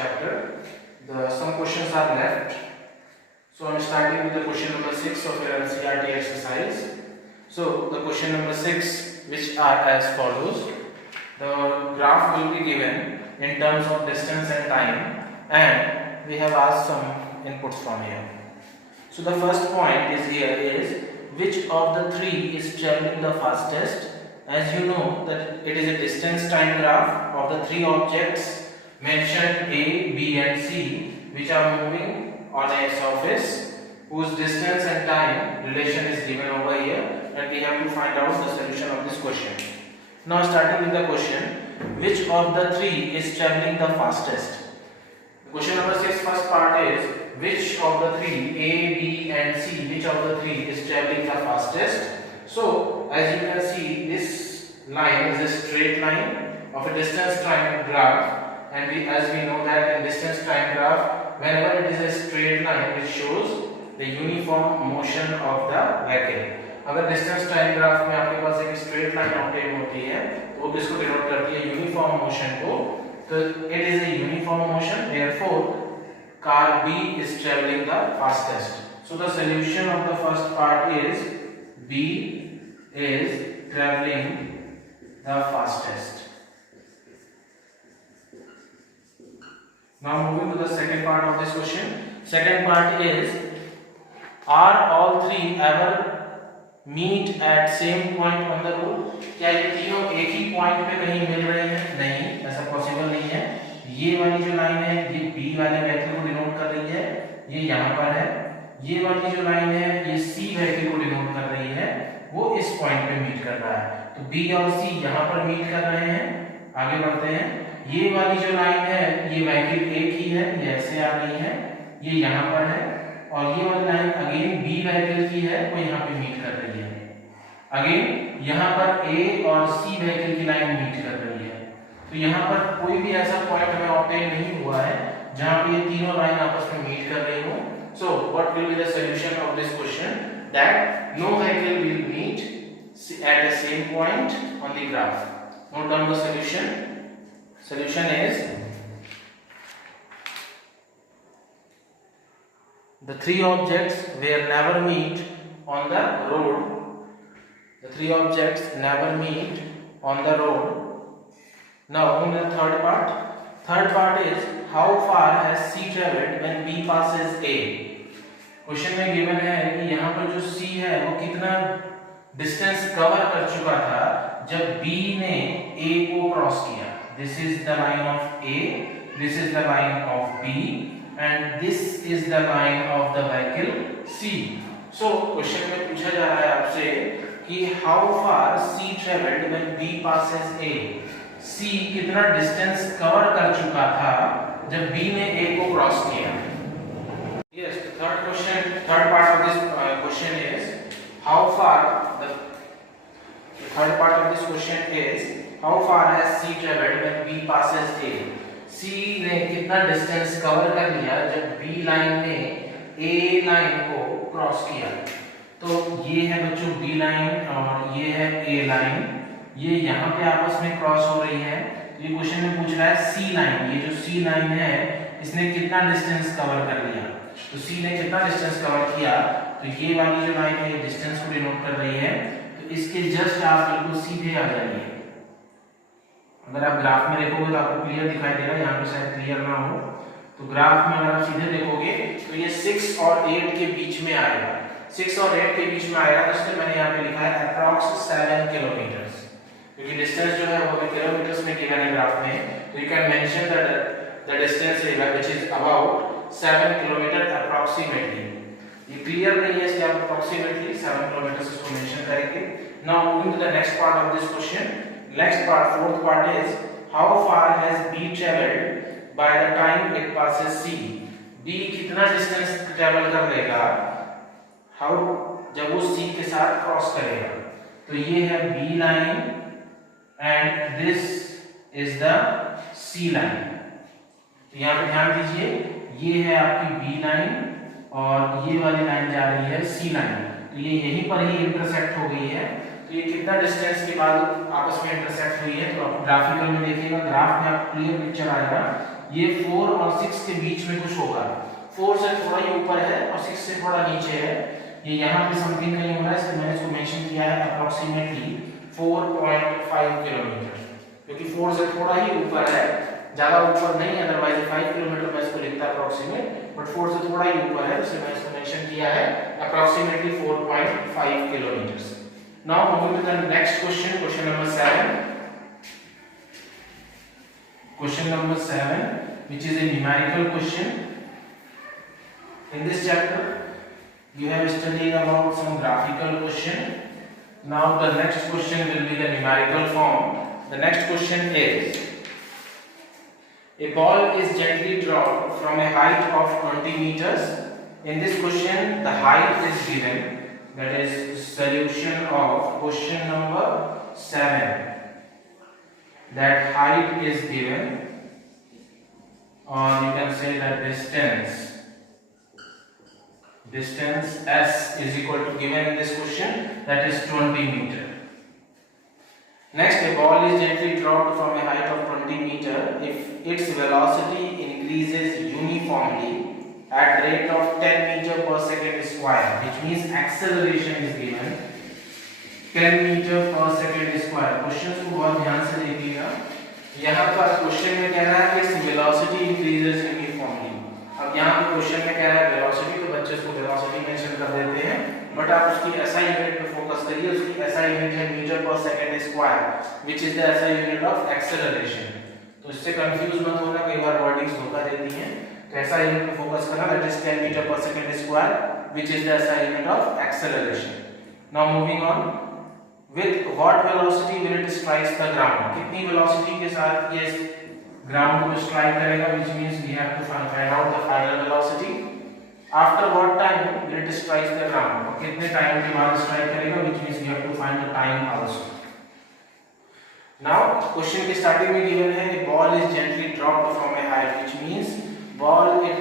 chapter. Some questions are left. So I'm starting with the question number 6 of your NCERT exercise. So the question number 6, which are as follows. The graph will be given in terms of distance and time, and we have asked some inputs from here. So the first point is here is which of the three is traveling the fastest. As you know that it is a distance time graph of the three objects mentioned A, B and C, which are moving on a surface whose distance and time relation is given over here, and we have to find out the solution of this question. Now starting with the question, which of the three is traveling the fastest? Question number 6 first part is which of the three A, B and C, which of the three is traveling the fastest? So as you can see, this line is a straight line of a distance time graph, and as we know that in distance time graph, whenever it is a straight line, it shows the uniform motion of the vehicle. अगर distance time graph में आपके पास एक straight line obtain होती है तो वो किसको डिनोट करती है? यूनिफॉर्म मोशन को. तो it is a uniform motion, therefore car B is traveling the fastest. So the solution of the first part is B is traveling the fastest. Now moving to the second part of this question. Second part is, are all three ever meet at same point on the road? क्या ये तीनों एक ही पॉइंट पे कहीं मिल रहे हैं? नहीं, ऐसा पॉसिबल नहीं है. ये वाली जो लाइन है ये B वाले वेक्टर को डिनोट कर रही है, ये यहाँ पर है. ये वाली जो लाइन है ये C वेक्टर को डिनोट कर रही है, वो इस पॉइंट पे मीट कर रहा है. तो B और C यहाँ पर मीट कर रहे हैं. आगे बढ़ते हैं. ये वाली जो लाइन है ये वेक्टर एक ही है, ये ऐसे आ रही है, ये यहाँ पर है, और ये वाली लाइन अगेन B वेक्टर की है, वो यहाँ पे मीट कर रही है. अगेन यहाँ पर A और C वेक्टर की लाइन मीट कर रही है. तो यहाँ पर कोई भी ऐसा पॉइंट हमें ऑब्टेन नहीं हुआ है जहाँ पे ये तीनों लाइन आपस में मीट कर रही हो. So what will be the solution of this question? That no vehicle will meet at the same point on the graph. Note down the solution. Solution is the three objects will never meet on the road. The three objects never meet on the road. Now in the third part. Third part is how far has C traveled when B passes A. Question में गिवन है कि यहाँ पर जो C है वो कितना distance cover कर चुका था जब B ने A को क्रॉस किया. This is the line of A, this is the line of B, and this is the line of the vehicle C. So question में पूछा जा रहा है आपसे कि how far C traveled when B passes A. C कितना distance cover कर चुका था जब B ने A को क्रॉस किया. Yes, the third question, third part of this question is how far. The third part of this question is how far has C traveled when B passes A. C ने कितना distance cover कर लिया जब B line ने A line को क्रॉस किया. तो ये है बच्चों B लाइन और ये है A लाइन, ये यहाँ पे आपस में क्रॉस हो रही है. तो ये क्वेश्चन में पूछ रहा है C लाइन, ये जो C लाइन है इसने कितना डिस्टेंस कवर कर लिया. तो C ने कितना डिस्टेंस कवर किया, तो ये वाली जो लाइन है ये डिस्टेंस को डिनोट कर रही है. तो इसके जस्ट आप बिल्कुल सीधे आ जाइए. अगर आप ग्राफ में देखोगे तो आपको क्लियर दिखाई देगा, यहाँ पे शायद क्लियर ना हो. तो ग्राफ में अगर आप सीधे देखोगे तो ये 6 और 8 के बीच में आएगा. 6 और 8 के बीच में आएगा, तो इसलिए मैंने यहाँ पे लिखा है अप्रॉक्स 7 किलोमीटर्स, क्योंकि डिस्टेंस जो है वो किलोमीटर्स में गिवन है ग्राफ में. तो you can mention the distance which is about 7 kilometre approximately. ये क्लियर नहीं है इसलिए आप अप्रॉक्सीमेटली 7 किलोमीटर इसको मेंशन करेंगे. Now moving to the next part of this question. Next part, fourth part is how far has B traveled by the time it passes C. B कितना distance travel कर लेगा how जब वो C के साथ क्रॉस करेगा. तो ये है B line and this is the C line. तो यहाँ पे ध्यान दीजिए, ये है आपकी B लाइन और ये वाली लाइन जा रही है C लाइन. तो ये यहीं पर ही इंटरसेक्ट हो गई है. तो ये कितना डिस्टेंस के बाद आपस में इंटरसेक्ट हुई है, तो आप ग्राफिकल में देखिएगा, ग्राफ में आप क्लियर पिक्चर आएगा। ये 4 और 6 के बीच में कुछ होगा, 4 से थोड़ा ही ऊपर है और 6 से थोड़ा नीचे है, ये यहाँ पे समथिंग कहीं हो रहा है, इसलिए मैंने इसको मेंशन किया है अप्रोक्सीमेटली 4.5 किलोमीटर, क्योंकि 4 से थोड़ा ही ऊपर है, ज्यादा ऊपर नहीं, अदरवाइज 5 किलोमीटर मैं इसको लिखता अप्रोक्सीमेट, बट 4 से थोड़ा ही ऊपर है, इसलिए मैंने इसको मेंशन किया है approximately 4.5 kilometre. Now moving to the next question, question number 7. Question number 7, which is a numerical question. In this chapter, you have studied about some graphical question. Now the next question will be the numerical form. The next question is: a ball is gently dropped from a height of 20 meters. In this question, the height is given. That is solution of question number 7. That height is given, or you can say that distance s is equal to given in this question, that is 20 meter. Next, a ball is gently dropped from a height of 20 meter if its velocity increases uniformly at rate of 10 meter per second square, which means acceleration is given 10 metre per second square. Question को बहुत ध्यान से देखिएगा, यहाँ पर क्वेश्चन में कह रहा है इट्स वेलोसिटी इंक्रीजेस यूनिफॉर्मली। अब यहाँ पे क्वेश्चन में कह रहा है वेलोसिटी, तो बच्चे उसको वेलोसिटी मेंशन कर देते हैं, बट आप उसकी एसआई यूनिट पे फोकस करिए। उसकी एसआई यूनिट है metre per second square, which is the SI unit of acceleration. तो इससे कंफ्यूज मत होना, कई बार वर्डिंग्स धोखा देती हैं। तो एसआई यूनिट पे फोकस करना, that is 10 metre per second square, which is the SI unit of acceleration. Now moving on, with what velocity will it strikes the ground? कितनी velocity के साथ ये ground को strike करेगा, which means we have to find out the final velocity. After what time will it strikes the ground? और कितने time के बाद strike करेगा, which means we have to find the time also. Now question के starting में given है a ball is gently dropped from a height, which means ball is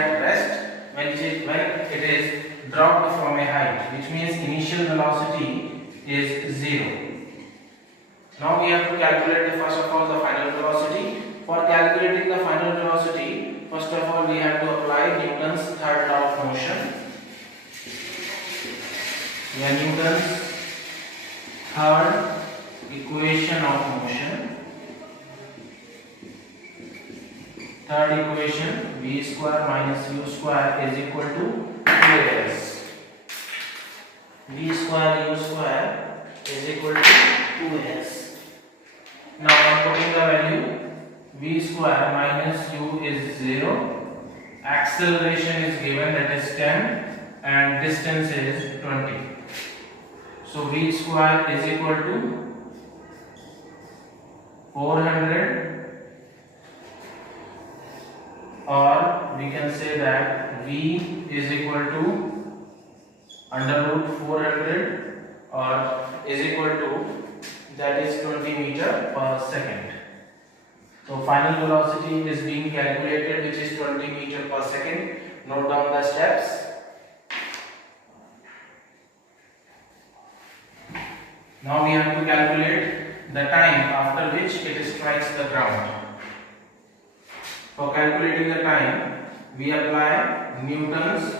at rest when it is dropped from a height, which means initial velocity is 0. Now we have to calculate first of all the final velocity. For calculating the final velocity, first of all we have to apply Newton's third law of motion. Newton's third equation of motion. Third equation, v square minus u square is equal to 2s. v square u square is equal to 2s. Now I am putting the value, v square minus u is 0, acceleration is given, that is 10, and distance is 20. So v square is equal to 400, or we can say that v is equal to under root 400, or is equal to, that is 20 meter per second. So final velocity is being calculated, which is 20 meter per second. Note down the steps. Now we have to calculate the time after which it strikes the ground. For calculating the time, we apply Newton's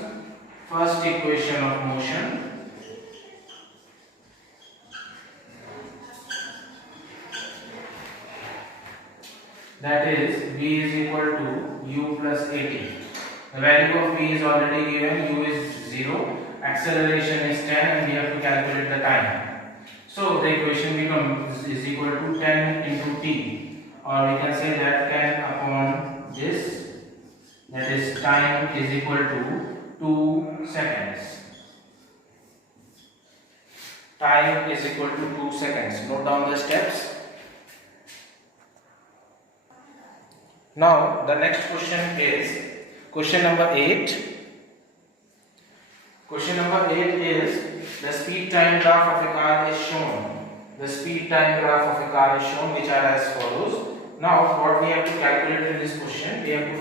first equation of motion. That is v is equal to u plus at. The value of v is already given, u is 0, acceleration is 10, and we have to calculate the time. So the equation becomes is equal to 10 into t, or we can say that 10 upon this, that is time is equal to 2 seconds. Time is equal to 2 seconds. Note down the steps. Now the next question is question number 8. Question number 8 is the speed time graph of a car is shown. The speed time graph of a car is shown, which are as follows. Now what we have to calculate in this question, we have to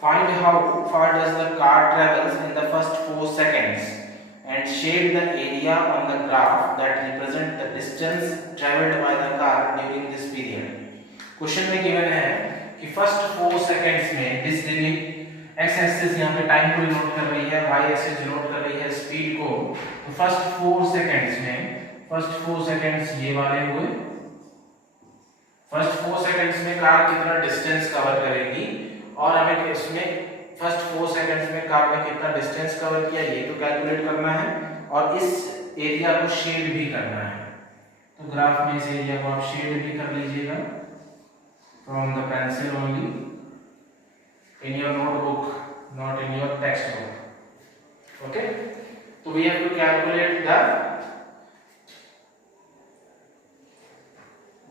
find how far does the car travels in the first 4 seconds, and shade the area on the graph that represent the distance traveled by the car during this period. Question में गिवन है कि फर्स्ट 4 सेकंड्स में this x axis यहाँ पे टाइम को डिनोट कर रही है, वाई एक्सिस डिनोट कर रही है स्पीड को। तो फर्स्ट 4 सेकंड्स ये वाले हुए। फर्स्ट 4 सेकंड्स में कार कितना डिस्टेंस कवर करेगी और हमें इसमें फर्स्ट 4 सेकंड्स में कार ने कितना डिस्टेंस कवर किया ये तो कैलकुलेट करना है और इस एरिया को शेड भी करना है। तो ग्राफ में इस एरिया को आप शेड भी कर लीजिएगा from the pencil only in your notebook, not in your textbook. Okay, so we have to calculate the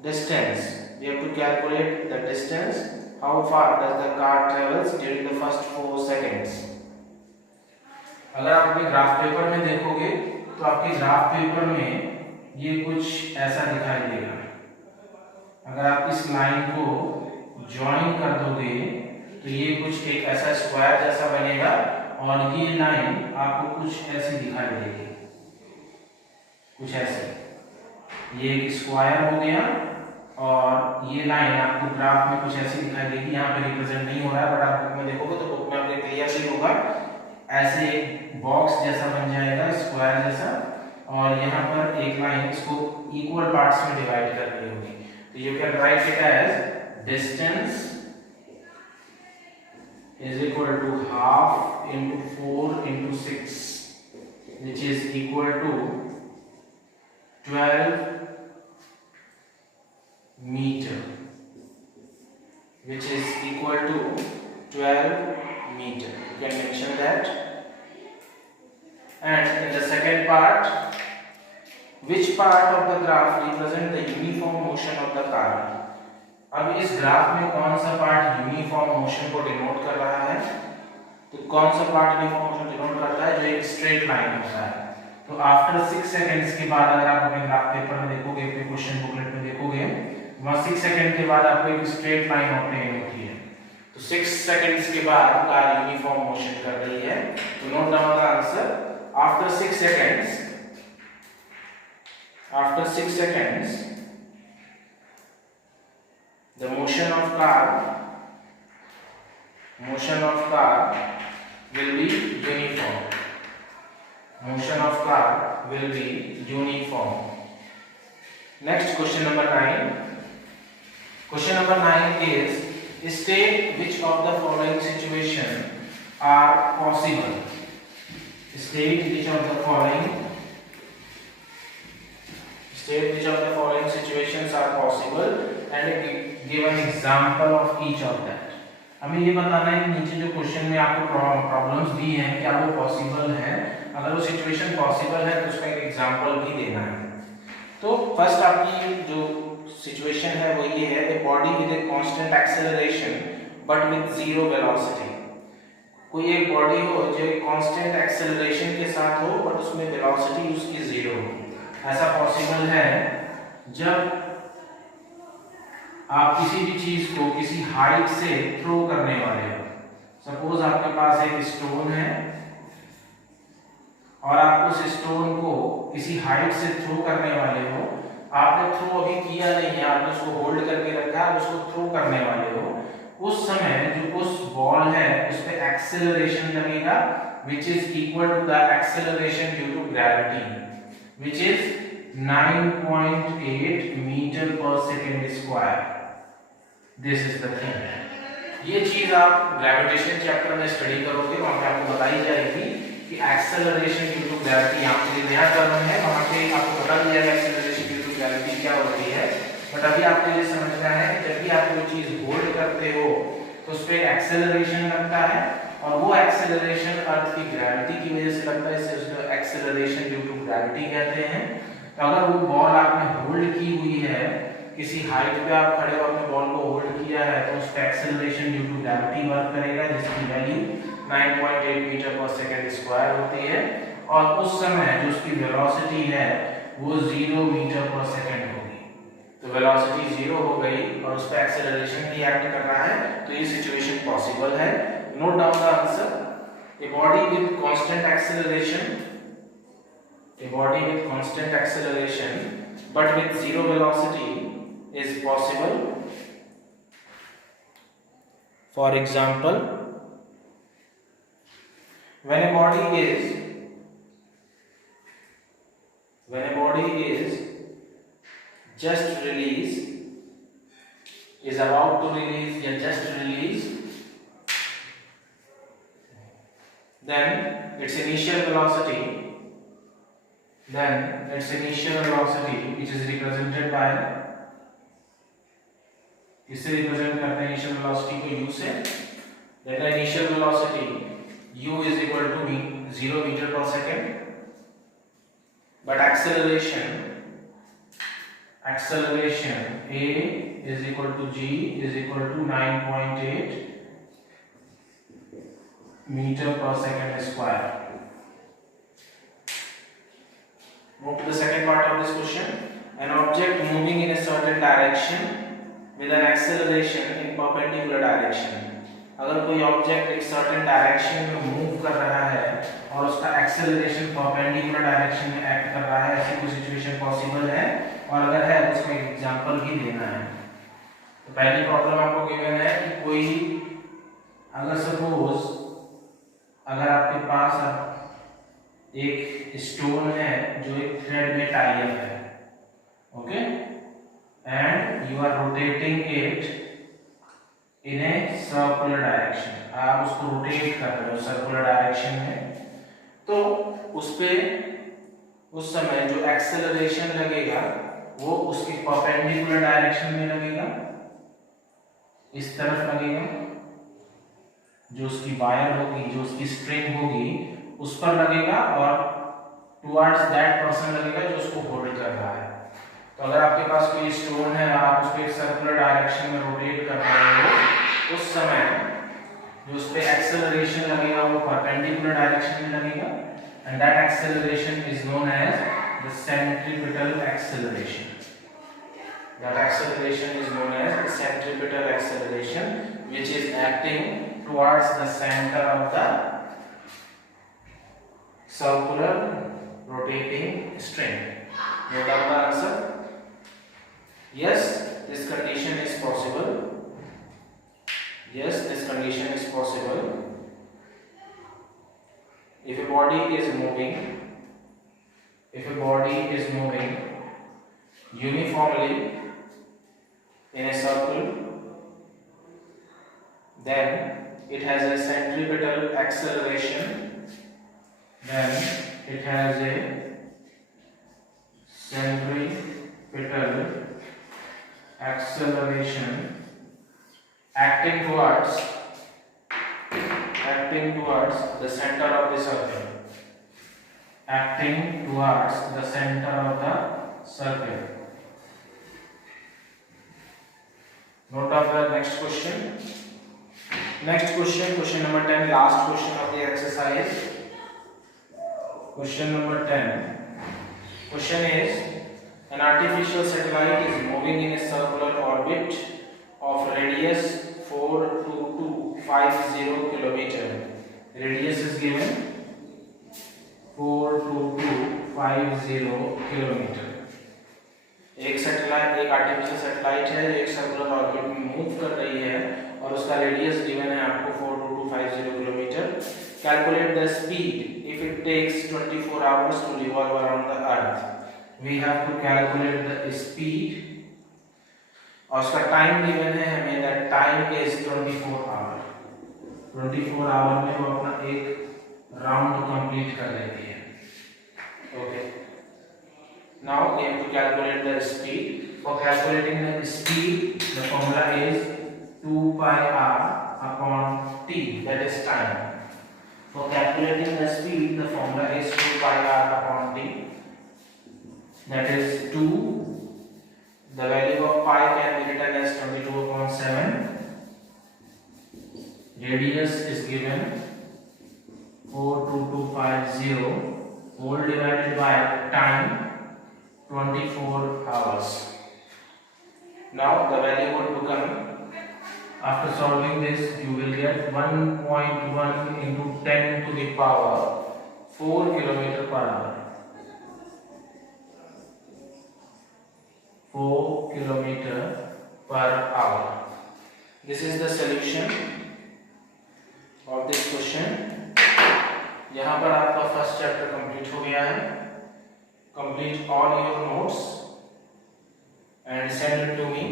distance. We have to calculate the distance. How far does the car travels during the first 4 seconds? अगर आप अपने graph paper में देखोगे तो आपके graph paper में ये कुछ ऐसा दिखाई देगा। अगर आप इस लाइन को ज्वाइन कर दोगे तो ये कुछ एक ऐसा स्क्वायर जैसा बनेगा और ये लाइन आपको कुछ ऐसी दिखाई देगी, कुछ ऐसे। ये एक स्क्वायर हो गया और ये लाइन आपको ग्राफ में कुछ ऐसी दिखाई देगी। यहाँ पे रिप्रेजेंट नहीं हो रहा है बट आप बुक में देखोगे तो बुक में आपको क्लियरली होगा। ऐसे एक बॉक्स जैसा बन जाएगा, स्क्वायर जैसा, और यहाँ पर एक लाइन इसको इक्वल पार्ट्स में डिवाइड करनी होगी। तो you can write it as distance is equal to half into 4 into 6 which is equal to 12 meter, which is equal to 12 meter. You can mention that. And in the second part, which part of the graph represent the uniform motion of the car? अब इस ग्राफ में कौन सा part uniform motion को डिनोट कर रहा है? तो कौन सा पार्ट यूनिफॉर्म मोशन डिनोट करता है? जो एक स्ट्रेट लाइन होता है। तो आफ्टर 6 सेकंड्स के बाद अगर आप अपने ग्राफ पेपर में देखोगे, अपने क्वेश्चन बुकलेट में देखोगे, वहां 6 सेकंड के बाद आपको एक स्ट्रेट लाइन ऑब्टेन होती है। तो 6 सेकंड्स के बाद कार यूनिफॉर्म मोशन कर रही है। तो note down the answer. After 6 seconds the motion of car will be uniform. Motion of car will be uniform. Next, question number 9. Question number 9 is state which of the following situation are possible. State which of the following situations are possible and give an example of each of that. हमें ये बताना है कि नीचे जो क्वेश्चन में आपको प्रॉब्लम्स दी हैं क्या वो पॉसिबल है। अगर वो सिचुएशन पॉसिबल है तो उसका एक एग्जांपल भी देना है। तो फर्स्ट आपकी जो सिचुएशन है वो ये है, a body with a constant acceleration but with zero velocity. कोई एक बॉडी हो जो कांस्टेंट एक्सेलरेशन के साथ हो बट उसमें वेलोसिटी उसकी जीरो हो। ऐसा पॉसिबल है जब आप किसी भी चीज को किसी हाइट से थ्रो करने वाले हो। सपोज आपके पास एक स्टोन है और आप उस स्टोन को किसी हाइट से थ्रो करने वाले हो। आपने थ्रो अभी किया नहीं है, आपने उसको होल्ड करके रखा है, उसको थ्रो करने वाले हो। उस समय जो उस बॉल है उस पे एक्सेलरेशन लगेगा which is equal to the acceleration due to gravity which is 9.8 meter per second square. This is the thing. ये चीज आप ग्रेविटेशन चैप्टर में स्टडी करोगे, वहां पे आपको बताई जाएगी कि एक्सेलरेशन ड्यू टू ग्रेविटी, यहाँ पे नया टर्म है, वहां पे आपको बता दिया जाएगा एक्सेलरेशन ड्यू टू ग्रेविटी क्या होती है। बट अभी आपको ये समझना है कि जब भी आप कोई चीज होल्ड करते हो तो उस पे एक्सेलरेशन लगता है और वो एक्सेलरेशन अर्थ की ग्रेविटी की वजह से लगता है, इसे उसको एक्सेलरेशन ड्यू टू ग्रेविटी कहते हैं। तो अगर वो बॉल आपने होल्ड की हुई है, किसी हाइट पे आप खड़े हो, अपने बॉल को होल्ड किया है, तो उस पे acceleration due to gravity work करेगा जिसकी value 9.8 metre per second square होती है और उस समय जो उसकी वेलोसिटी है वो 0 मीटर पर सेकंड होगी। तो वेलोसिटी 0 हो गई और उस पे एक्सेलरेशन भी एक्ट कर रहा है, तो ये सिचुएशन पॉसिबल है। Note down the answer. A body with constant acceleration A body with constant acceleration but with zero velocity is possible. For example, when a body is just released, is about to release or just released, then its initial velocity which is represented by, इससे रिप्रेजेंट करते हैं initial velocity को u से, then the initial velocity u is equal to 0 meter per second, but acceleration a is equal to g is equal to 9.8 meter per second square. Move to the second part of this question. An object moving in a certain direction with an acceleration in perpendicular direction. अगर कोई ऑब्जेक्ट एक certain direction में मूव कर रहा है और उसका acceleration perpendicular direction में एक्ट कर रहा है, ऐसी कोई सिचुएशन पॉसिबल है? और अगर है तो उसका एक एग्जांपल भी देना है। तो पहली प्रॉब्लम आपको गिवन है कि कोई, अगर सपोज अगर आपके पास एक स्टोन है जो एक थ्रेड में टाई अप है, okay, and you are rotating it in a circular direction, आप उसको रोटेट कर रहे हो सर्कुलर डायरेक्शन में, तो उस पे उस समय जो एक्सेलरेशन लगेगा वो उसकी परपेंडिकुलर डायरेक्शन में लगेगा, इस तरफ लगेगा, जो उसकी वायर होगी, जो उसकी स्ट्रिंग होगी उस पर लगेगा, और टुवर्ड्स दैट पर्सन लगेगा जो उसको होल्ड कर रहा है। तो अगर आपके पास कोई स्टोन है, आप उसको एक सर्कुलर डायरेक्शन में रोटेट कर रहे हो, उस समय जो उस पे एक्सेलरेशन लगेगा वो परपेंडिकुलर डायरेक्शन में लगेगा, and that acceleration is known as the centripetal acceleration. That acceleration is known as the centripetal acceleration, which is acting towards the center of the circular rotating string. Note down the answer. Yes, this condition is possible. Yes, this condition is possible. If a body is moving uniformly in a circle, then it has a centripetal acceleration. Acting towards the center of the circle. Note of the next question. Question number 10, last question of the exercise. Question number 10. Question is, an artificial satellite is moving in a circular orbit of radius 42250 kilometer. Radius is given 42250 kilometer. एक artificial satellite है जो एक circular orbit में मूव कर रही है और उसका रेडियस गिवन है आपको 42250 kilometre. Calculate the speed if it takes 24 hours to revolve around the earth. We have to calculate the speed और उसका टाइम गिवन है हमें, that time is 24 hour. 24 hour में वो अपना एक राउंड कंप्लीट कर लेती है. Okay, now we have to calculate the speed. For calculating the speed, the formula is 2 pi r upon t, that is time. For calculating the speed, the formula is 2 pi r upon t, that is 2. The value of pi can be written as 22 upon 7. Radius is given 42250 whole divided by time 24 hours. Now the value would become, after solving this, you will get 1.1 into 10 to the power 4 km per hour. 4 km/h. This is the solution of this question. यहाँ पर आपका first chapter complete हो गया है. Complete all your notes and send it to me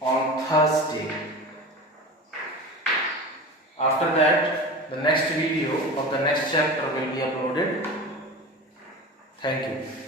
on Thursday. After that, the next video of the next chapter will be uploaded. Thank you.